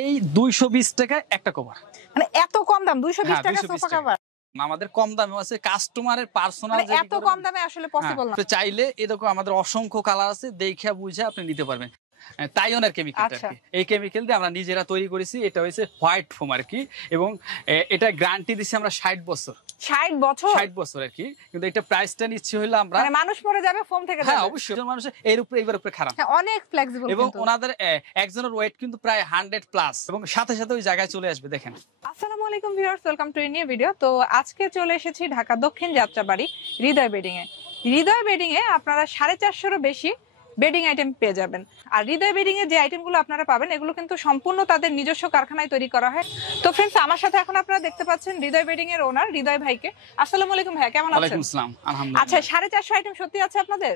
এই 220 টাকায় একটা কভার। মানে এত কম দাম 220 টাকা সোফা কভার? আমাদের কম দামে আছে, কাস্টমারের পার্সোনাল মানে এত কম দামে আসলে পসিবল না। চাইলে এরকম আমাদের অসংখ্য কালার আছে, দেখে বুঝে আপনি নিতে পারবেন। তাইওয়ানের কেমিক্যাল আর কি, এই কেমিক্যাল দিয়ে আমরা নিজেরা তৈরি করেছি। এটা হচ্ছে হোয়াইট ফোম আর কি, এবং এটা গ্যারান্টি দিচ্ছি আমরা 60 বছর। 60 বছর? 60 বছর আর কি। কিন্তু এটা প্রাইসটা নিচ্ছি হলো আমরা, মানে মানুষ মরে যাবে ফোম থেকে? হ্যাঁ অবশ্যই, মানুষ এর উপরে এবার উপরে খারাপ, অনেক ফ্লেক্সিবল, এবং ওনাদের একজনের ওয়েট কিন্তু প্রায় 100 প্লাস, এবং সাথে সাথে ওই জায়গায় চলে আসবে। দেখেন। আসসালামু আলাইকুম viewers, welcome to new video. তো আজকে চলে এসেছি ঢাকা দক্ষিণ যাত্রাবাড়ি হৃদয় বেডিং এ। হৃদয় বেডিং এ আপনারা 450-এরও বেশি বেডিং আইটেম পেয়ে যাবেন। আর হৃদয় বেডিং এর যে আইটেমগুলো আপনারা পাবেন এগুলো কিন্তু সম্পূর্ণ তাদের নিজস্ব কারখানায় তৈরি করা হয়। তো ফ্রেন্ডস, আমার সাথে এখন আপনারা দেখতে পাচ্ছেন হৃদয় বেডিং এর ওনার হৃদয় ভাইকে। আসসালামু আলাইকুম ভাইয়া, কেমন আছেন? ওয়ালাইকুম আসসালাম, আলহামদুলিল্লাহ। আচ্ছা, 450 আইটেম সত্যি আছে আপনাদের?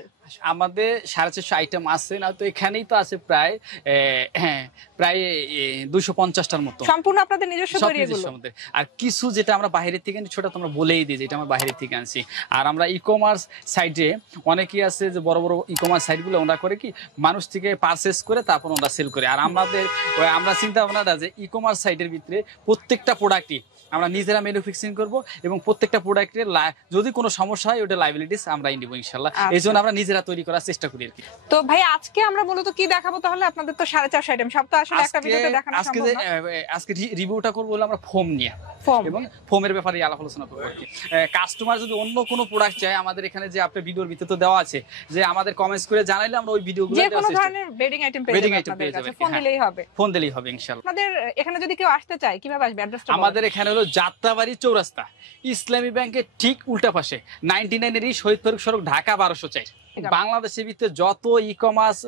আমাদের 450 আইটেম আছে না, তো এখানেই তো আছে প্রায় প্রায় 250টার মতো, সম্পূর্ণ আপনাদের নিজস্ব তৈরি এগুলো। আর কিছু যেটা আমরা বাইরে থেকে আনি, ছোট তোমরা বলেই দিই যে এটা আমরা বাইরে থেকে আনছি। আর আমরা ই-কমার্স সাইটে অনেকেই আছে যে বড় বড় ই-কমার্স সাইটগুলো ওরা করে কি, মানুষ থেকে পারচেজ করে তারপর ওরা সেল করে। আর আমরা চিন্তা ভাবনাটা যে ই-কমার্স সাইটের ভিতরে প্রত্যেকটা প্রোডাক্টই আমরা নিজেরা ম্যানুফ্যাকচারিং করব, এবং প্রত্যেকটা প্রোডাক্টের যদি কোনো সমস্যা হয় ওটা লায়াবিলিটিস আমরা নিব ইনশাআল্লাহ। এই জন্য আমরা নিজেরা তৈরি করার চেষ্টা করি আর কি। তো ভাই আজকে আমরা মূলত কি দেখাবো তাহলে? আপনাদের তো 450 আইটেম, সব তো আসলে একটা ভিডিওতে দেখানো সম্ভব না। আজকে রিভিউটা করব হলো আমরা ফোম নিয়ে, এবং ফোমের ব্যাপারে আলাপ আলোচনা করব আর কি। কাস্টমার যদি অন্য কোনো প্রোডাক্ট চায়, আমাদের এখানে যে আপনার ভিডিওর ভিতরে তো দেওয়া আছে, যে আমাদের কমেন্টস করে জানাইলে আমরা ওই ভিডিওগুলো যে কোনো ধরনের বেডিং আইটেম পেয়ে যাবেন, ফোন দিলেই হবে। ফোন দিলেই হবে ইনশাআল্লাহ। আমাদের এখানে যদি কেউ আসতে চায় কিভাবে আসবে? অ্যাড্রেসটা আমাদের এখানে হলো যাত্রাবাড়ি চৌরাস্তা, ইসলামী ব্যাংকের ঠিক উল্টা পাশে, 99 শহীদ ফারুক সড়ক, ঢাকা 1204। বাংলাদেশের ভিতরে যত ই-কমার্স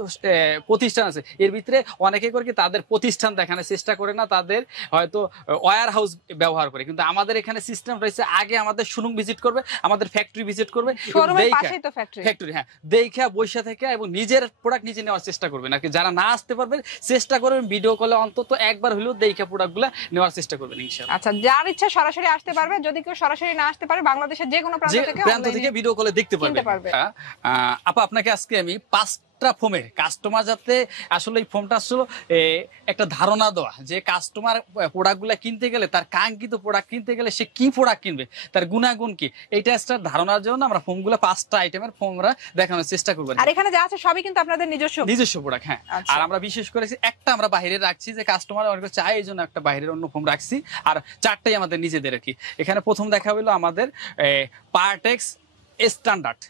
প্রতিষ্ঠান আছে এর ভিতরে অনেকে করে কি তাদের প্রতিষ্ঠান দেখানোর চেষ্টা করে না, তাদের হয়তো ওয়্যার হাউস ব্যবহার করে। কিন্তু আমাদের এখানে সিস্টেম রয়েছে, আগে আমাদের শোরুম ভিজিট করবে, আমাদের ফ্যাক্টরি ভিজিট করবে, ফ্যাক্টরি হ্যাঁ দেখা বৈশা থেকে, এবং নিজের প্রোডাক্ট নিজে নেওয়ার চেষ্টা করবে। নাকি যারা না আসতে পারবে চেষ্টা করবেন ভিডিও কলে অন্তত একবার হলেও দেখা প্রোডাক্টগুলো নেওয়ার চেষ্টা করবেন ইনশাআল্লাহ। আচ্ছা, যার ইচ্ছা সরাসরি আসতে পারবে। যদি কেউ সরাসরি না আসতে পারে, বাংলাদেশের যে কোনো প্রান্ত থেকে ভিডিও কলে দেখতে পারবে। আপা, আপনাকে আজকে আমি 5টা ফোমের কাস্টমার, যাতে আসলে এই ফোমটা আসলে একটা ধারণা দেওয়া, যে কাস্টমার প্রোডাক্টগুলো কিনতে গেলে, তার কাঙ্ক্ষিত প্রোডাক্ট কিনতে গেলে সে কি প্রোডাক্ট কিনবে, তার গুণাগুণ কি, এইটা একটা ধারণার জন্য আমরা ফোমগুলো 5টা আইটেমের ফোমরা দেখানোর চেষ্টা করব। আর এখানে যা আছে সবই কিন্তু আপনাদের নিজস্ব প্রোডাক্ট। হ্যাঁ, আর আমরা বিশেষ করে একটা আমরা বাইরে রাখছি, যে কাস্টমার অনেক চায়, এই জন্য একটা বাইরের অন্য ফোম রাখছি। আর 4টাই আমাদের নিজেদের আর কি। এখানে প্রথম দেখা হলো আমাদের পার্টেক্স স্ট্যান্ডার্ড,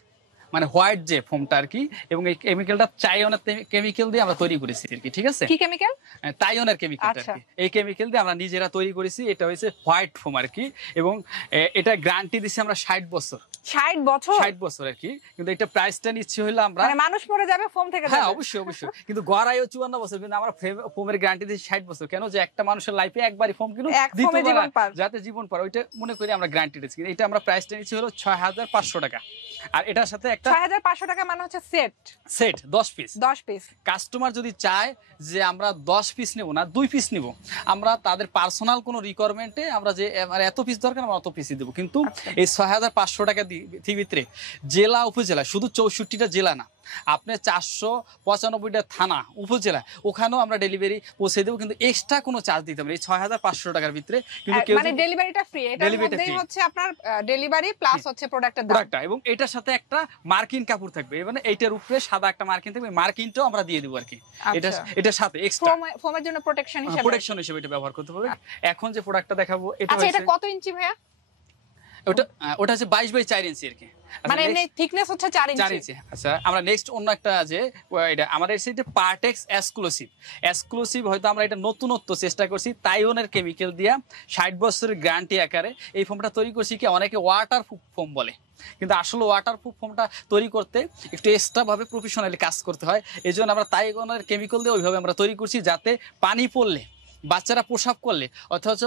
মানে হোয়াইট যে ফোমটা আর কি, এবং এই কেমিক্যালটা তাইওয়ানের কেমিক্যাল দিয়ে আমরা তৈরি করেছি আর কি। ঠিক আছে, কি কেমিক্যাল? তাইওয়ানের কেমিক্যাল আর কি। এই কেমিক্যাল দিয়ে আমরা নিজেরা তৈরি করেছি। এটা হচ্ছে হোয়াইট ফোম আর কি, এবং এটা গ্যারান্টি দিচ্ছি আমরা 60 বছর। 60 বছর? 60 বছর আর কি। কিন্তু এটা প্রাইসটা নিচ্ছি হলো আমরা, মানে মানুষ মরে যাবে ফোম থেকে? হ্যাঁ অবশ্যই অবশ্যই। কিন্তু গড়াইও 54 বছর, কিন্তু আমরা ফোমের গ্যারান্টি দিচ্ছি 60 বছর। কেন? যে একটা মানুষের লাইফে একবারই ফোম কিনুন, যাতে জীবন পার, ওইটা মনে করি আমরা গ্যারান্টি দিচ্ছি। এটা আমরা প্রাইসটা নিচ্ছি হলো 6500 টাকা। আর এটার সাথে একটা 6500 টাকা মানে হচ্ছে সেট 10 পিস। 10 পিস। কাস্টমার যদি চায় যে আমরা 10 পিস নেব না, 2 পিস নিব, আমরা তাদের পার্সোনাল কোনো রিকোয়ারমেন্টে আমরা যে এত পিস দরকার আমরা অত পিসই দেবো। কিন্তু এই 6500 টাকা ভিতরে জেলা উপজেলা, শুধু 64টা জেলা না, আপনি 495টা থানা উপজেলা, ওখানেও আমরা ডেলিভারি পৌঁছে দেবো। কিন্তু এক্সট্রা কোনো চার্জ দিতে হবে এই 6500 টাকার ভিতরে। কিন্তু কেউ মানে ডেলিভারিটা ফ্রি, এটার মধ্যেই হচ্ছে আপনার ডেলিভারি প্লাস হচ্ছে প্রোডাক্টের দাম। এবং এটার সাথে একটা মার্কিন কাপড় থাকবে, মানে এইটার উপরে সাদা একটা মার্কিন থাকবে, মার্কিনটাও আমরা দিয়ে দেবো আর কি। এটার সাথে এক্সট্রা ফোমের জন্য প্রোটেকশন হিসেবে এটা ব্যবহার করতে পারবে। এখন যে প্রোডাক্টটা দেখাবো, এটা কত ইঞ্চি ভাইয়া? ওটা হচ্ছে 22/4 ইঞ্চি আর কি। মানে এমনি থিকনেস হচ্ছে 4 ইঞ্চি। আচ্ছা, আমরা নেক্সট অন্য একটা যে এটা আমাদের সাইডে পার্টেক্স এক্সক্লুসিভ হয়তো আমরা এটা নতুনত্ব চেষ্টা করছি, তাইওয়ানের কেমিক্যাল দিয়া 60 বছরের গ্যারান্টি আকারে এই ফোমটা তৈরি করছি। কি অনেকে ওয়াটারপ্রুফ ফোম বলে, কিন্তু আসলে ওয়াটারপ্রুফ ফোমটা তৈরি করতে একটু এক্সট্রা ভাবে প্রফেশনালি কাজ করতে হয়। এই জন্য আমরা তাইওয়ানের কেমিক্যাল দিয়ে ওইভাবে আমরা তৈরি করছি, যাতে পানি পড়লে, বাচ্চারা প্রসাব করলে, অথচ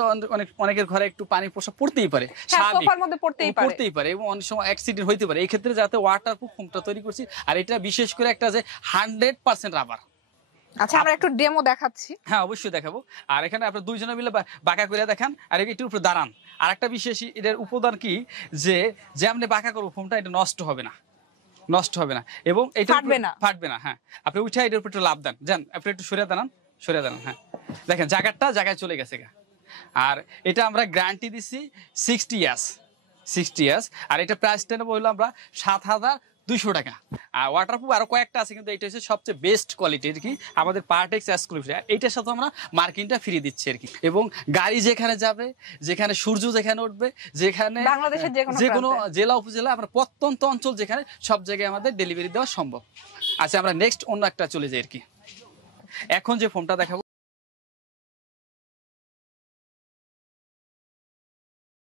অনেকের ঘরে একটু পানি প্রসাব পড়তেই পারে, পড়তেই পারে, এবং অনেক সময় অ্যাক্সিডেন্ট হইতে পারে। এই ক্ষেত্রে যাতে ওয়াটারপ্রুফ ফোমটা তৈরি করছি। আর এটা বিশেষ করে একটা যে 100% রাবার। আচ্ছা, আমরা একটু ডেমো দেখাচ্ছি। হ্যাঁ অবশ্যই দেখাবো। আর এখানে আপনারা দুইজনে মিলে বাঁকা করে দেখান, আর একটু উপরে দাঁড়ান। আর একটা বিশেষ এটার উপাদান কি, যে আপনি বাঁকা করবো ফোমটা, এটা নষ্ট হবে না, এবং এটা ফাটবে না। হ্যাঁ, আপনি উঠে এটার উপর একটু লাভ দেন, যান আপনি একটু সরে দাঁড়ান। হ্যাঁ, দেখেন জায়গায় চলে গেছে গা। আর এটা আমরা গ্যারান্টি দিছি 60 ইয়ার্স। আর এটা প্রাইসটা নেবো হলো আমরা 7,200 টাকা। আর ওয়াটারপ্রুফ আরো কয়েকটা আছে, কিন্তু এটা হচ্ছে সবচেয়ে বেস্ট কোয়ালিটির কি আমাদের পার্টেক্স এক্সক্লুসিভ। এইটার সাথে আমরা মার্কিংটা ফ্রি দিচ্ছি আর কি। এবং গাড়ি যেখানে যাবে, যেখানে সূর্য যেখানে উঠবে, যেখানে বাংলাদেশের যে কোনো জেলা উপজেলা, আমরা প্রত্যন্ত অঞ্চল যেখানে, সব জায়গায় আমাদের ডেলিভারি দেওয়া সম্ভব। আচ্ছা, আমরা নেক্সট অন্য একটা চলে যাই আর কি। এখন যে ফোনটা দেখাবো